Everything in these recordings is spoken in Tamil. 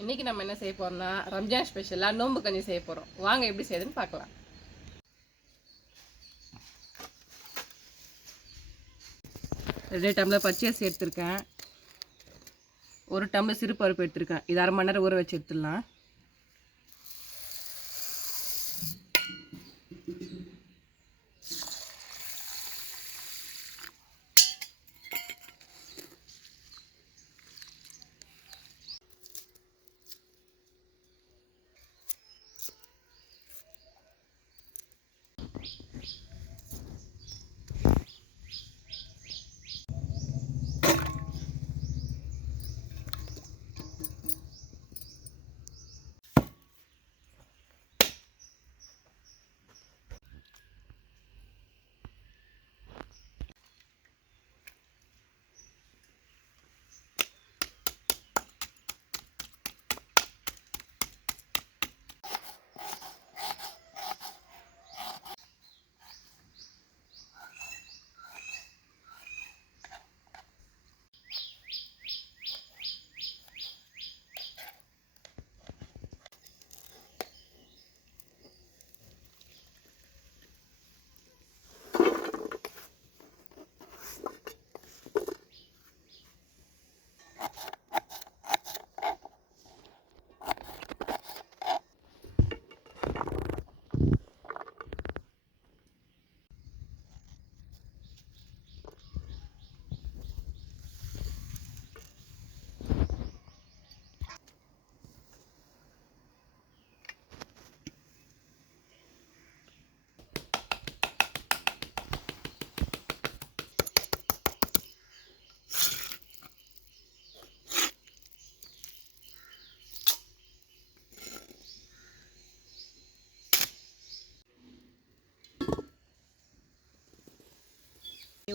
இன்றைக்கி நம்ம என்ன செய்ய போகிறோம்னா ரம்ஜான் ஸ்பெஷலாக நோம்பு கஞ்சி செய்ய போகிறோம். வாங்க எப்படி செய்யுதுன்னு பார்க்கலாம். 2 டம்ளர் பச்சரிசி எடுத்திருக்கேன். 1 டம்ளர் சிறுபருப்பு எடுத்திருக்கேன். இது அரை மணி நேரம் ஊற வச்சு எடுத்துடலாம்.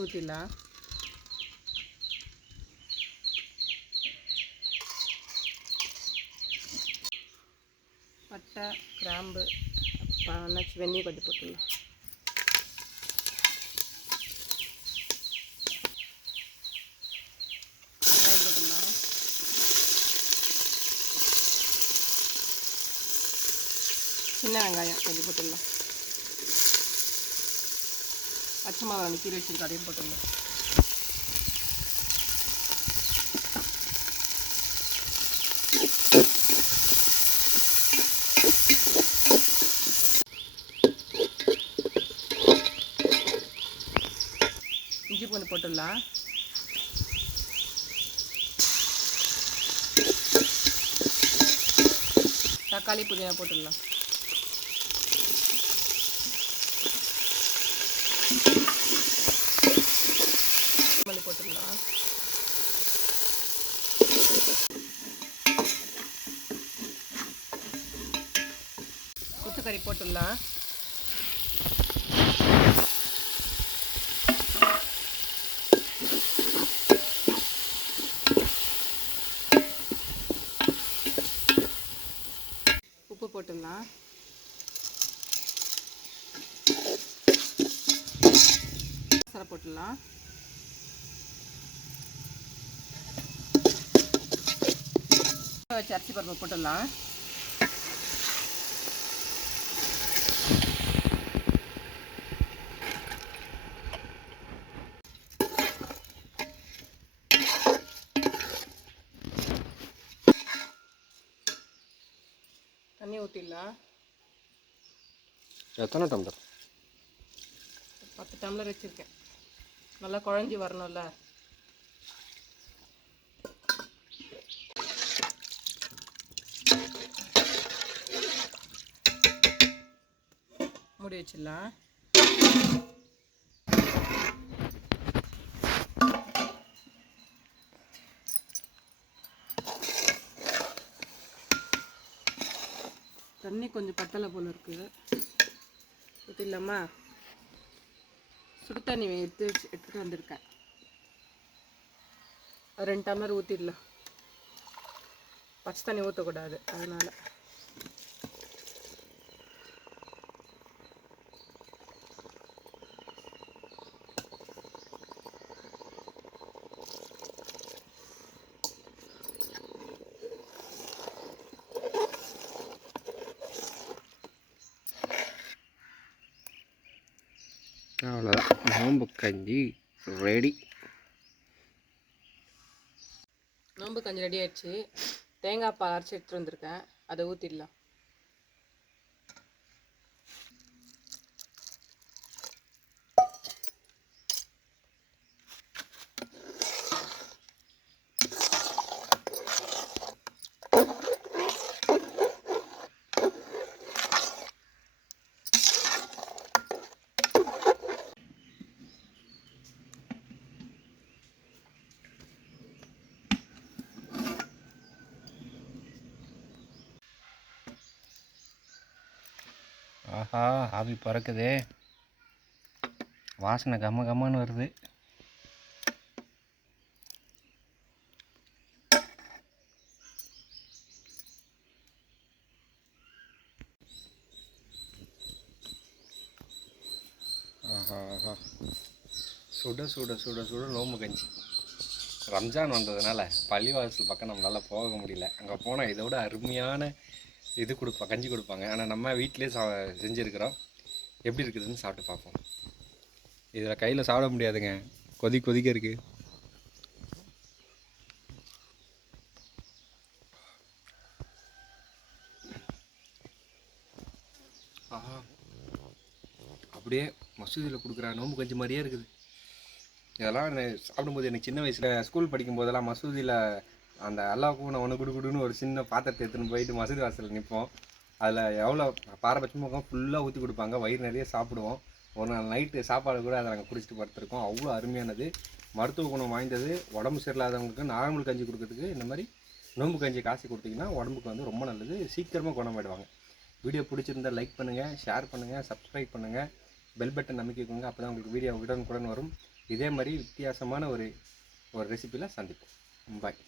ஊற்றிடலாம். பட்டை கிராம்பு நச்சு வெந்நீர் கொஞ்சம் போட்டுடலாம். வெங்காயம் போட்டுடலாம். சின்ன வெங்காயம் கொஞ்சம் போட்டுடலாம். பச்சை மிளகா கீரை வச்சுருக்க அதையும் போட்டுடலாம். இஞ்சி பூண்டு போட்டுடலாம். தக்காளி புதினா போட்டுடலாம். மல்லி போட்டுடலாம். கொத்தமல்லி போட்டுடலாம். உப்பு போட்டுடலாம். மசாலா போட்டுடலாம். வச்சு அரிசி பருப்பு போட்டுடலாம். தண்ணி ஊற்றிடலாம். எத்தனை டம்ளர்? 10 டம்ளர் வச்சுருக்கேன். நல்லா குழஞ்சி வரணும்ல. மூடி வச்சிடலாம். தண்ணி கொஞ்சம் பத்தலை போல இருக்குது. ஊற்றிடலாமா? சுடு தண்ணி எடுத்துகிட்டு வந்திருக்கேன். 2 டம்ளர் ஊற்றிடலாம். பச்சை தண்ணி ஊற்றக்கூடாது, அதனால். நோம்பு கஞ்சி ரெடி. நோம்பு கஞ்சி ரெடி ஆயிடுச்சு. தேங்காய் பால் அரைச்சி எடுத்துகிட்டு வந்திருக்கேன், அதை ஊற்றிடலாம். ஆஹா, ஆவி பறக்குதே, வாசனை கம்ம கம்மன்னு வருது. ஆஹா ஆஹா, சுட சுட சுட சுட நோம்பு கஞ்சி. ரம்ஜான் வந்ததுனால பள்ளிவாசல் பக்கம் நம்மளால் போக முடியல. அங்கே போனால் இதோட அருமையான இது கஞ்சி கொடுப்பாங்க. ஆனால் நம்ம வீட்டிலே செஞ்சுருக்கிறோம். எப்படி இருக்குதுன்னு சாப்பிட்டு பார்ப்போம். இதில் கையில் சாப்பிட முடியாதுங்க, கொதிக்க இருக்குது. ஆஹா, அப்படியே மசூதியில் கொடுக்குற நோம்பு கஞ்சி மாதிரியே இருக்குது. இதெல்லாம் சாப்பிடும்போது எனக்கு சின்ன வயசில் ஸ்கூல் படிக்கும் போதெல்லாம் மசூதியில் அந்த அல்லாவுக்கும் நான் ஒன்று கொடுக்குன்னு ஒரு சின்ன பாத்திரத்தை எடுத்துன்னு போயிட்டு மசூதி வாசலில் நிற்போம். அதில் எவ்வளோ பாரபட்சமாக ஃபுல்லாக ஊற்றி கொடுப்பாங்க, வயிறு நிறைய சாப்பிடுவோம். ஒரு நாள் நைட்டு சாப்பாடு கூட அதை நாங்கள் குடிச்சிட்டு படுத்துருக்கோம். அவ்வளோ அருமையானது, மருத்துவ குணம் வாய்ந்தது. உடம்பு சரியில்லாதவங்களுக்கு நார்மல் கஞ்சி கொடுக்கறதுக்கு இந்த மாதிரி நோம்பு கஞ்சி காசு கொடுத்தீங்கன்னா உடம்புக்கு வந்து ரொம்ப நல்லது, சீக்கிரமாக குணமாயிடுவாங்க. வீடியோ பிடிச்சிருந்தால் லைக் பண்ணுங்கள், ஷேர் பண்ணுங்கள், சப்ஸ்கிரைப் பண்ணுங்கள், பெல் பட்டன் அமைக்கிக்கோங்க. அப்போ தான் உங்களுக்கு வீடியோ உடனுக்குடன் வரும். இதே மாதிரி வித்தியாசமான ஒரு ரெசிப்பியில் சந்திப்போம். பாய்.